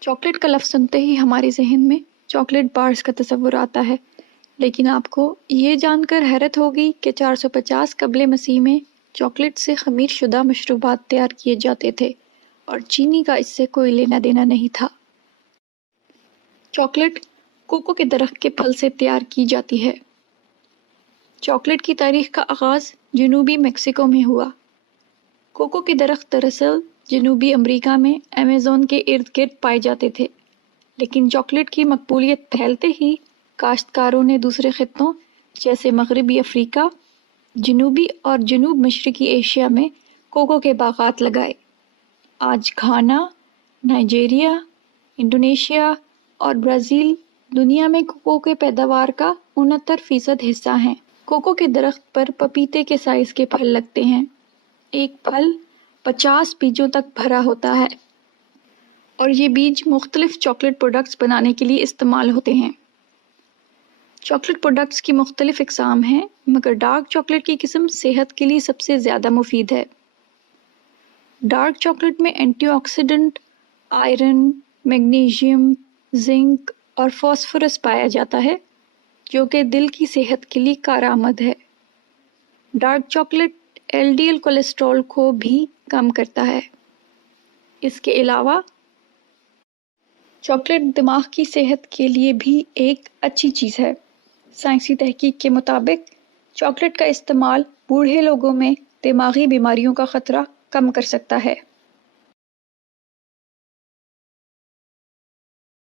Chocolate کا لفظ سنتے ہی ہمارے ذہن میں چاکلیٹ بارز کا تصور آتا ہے، لیکن آپ کو یہ جان کر حیرت ہوگی کہ 450 قبل مسیح میں چاکلیٹ سے خمیر شدہ مشروبات تیار کیے جاتے تھے اور چینی کا اس سے کوئی لینا دینا نہیں تھا۔ چاکلیٹ کوکو کے درخت کے پھل سے تیار کی جاتی ہے۔ چاکلیٹ کی تاریخ کا آغاز جنوبی میکسیکو میں ہوا۔ کوکو کے درخت دراصل جنوبی امریکہ میں ایمیزون کے ارد گرد پائے جاتے تھے، لیکن چاکلیٹ کی مقبولیت پھیلتے ہی کاشتکاروں نے دوسرے خطوں جیسے مغربی افریقہ، جنوبی اور جنوب مشرقی ایشیا میں کوکو کے باغات لگائے۔ آج گھانا، نائجیریا، انڈونیشیا اور برازیل دنیا میں کوکو کے پیداوار کا 69% حصہ ہیں۔ کوکو کے درخت پر پپیتے کے سائز کے پھل لگتے ہیں۔ ایک پھل 50 بیجوں تک بھرا ہوتا ہے اور یہ بیج مختلف چاکلیٹ پروڈکٹس بنانے کے لیے استعمال ہوتے ہیں۔ چاکلیٹ پروڈکٹس کی مختلف اقسام ہیں، مگر ڈارک چاکلیٹ کی قسم صحت کے لیے سب سے زیادہ مفید ہے۔ ڈارک چاکلیٹ میں antioxidant, iron, magnesium, zinc اور فاسفورس پایا جاتا ہے، جو کہ دل کی صحت کے لیے کارآمد ہے۔ ڈارک چاکلیٹ LDL کولیسٹرول کو بھی کم کرتا ہے۔ اس کے علاوہ چاکلیٹ دماغ کی صحت کے لیے بھی ایک اچھی چیز ہے۔ سائنسی تحقیق کے مطابق چاکلیٹ کا استعمال بوڑھے لوگوں میں دماغی بیماریوں کا خطرہ کم کر سکتا ہے۔